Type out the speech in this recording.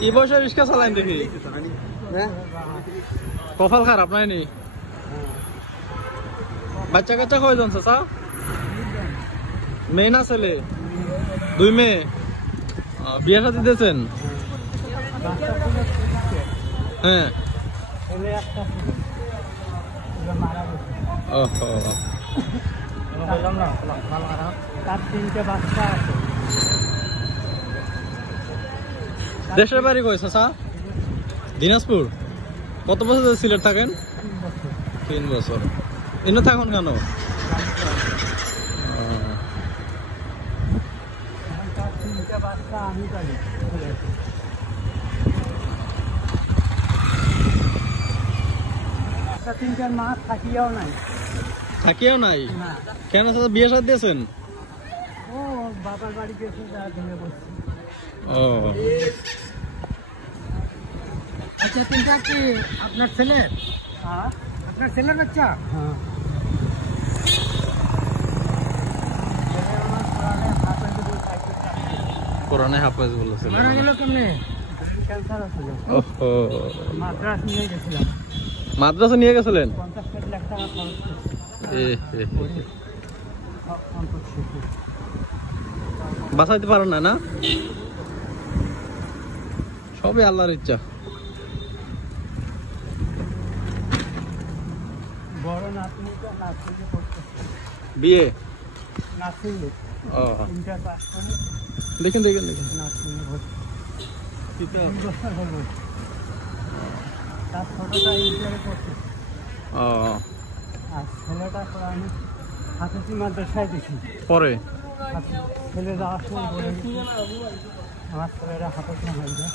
কি বয়সে রিক্সা চালাইন দেখি কপাল খারাপ নাই নি বাচ্চা কাচ্চা কয়জন চাচা মেয়ে না ছেলে 2 মেয়ে বিয়ে শাদী দিয়েছেন হ্যাঁ দেশের বাড়ি কই চাচা দিনাজপুর কত বছর সিলেট থাকেন 3 বছর এনে থাকুন কেন থাকিও নাই কেন বিয়ে সাথে দিয়েছেন বাবার বাড়ি গেছে ও আচ্ছা তিনটা কি আপনার ছেলে আপনার ছেলের বাচ্চা কোরআনে হাফেজ বলেছে মারা গেল কেমনে ক্যান্সার আছিল মাদ্রাস নিয়ে গেছিলাম মাদ্রাসা নিয়ে গেছিলেন 50 লাখ টাকা খরচ বাঁচাইতে পারেন না সবই আল্লাহর ইচ্ছা বড় নাতনিটা নার্সিংয়ে পড়ছে বিয়ে নার্সিংয়ে ইন্টার পাস করে দেখেন নার্সিংয়ে ভর্তি তার ছোটটা ইন্টারে পড়ছে আর ছেলেটা আমি হাফেজি মাদ্রাসায় দেখি পরে ছেলে যাওয়ার সময় বলে আমার ছেলেরা হাফেজ না হয়ে যায়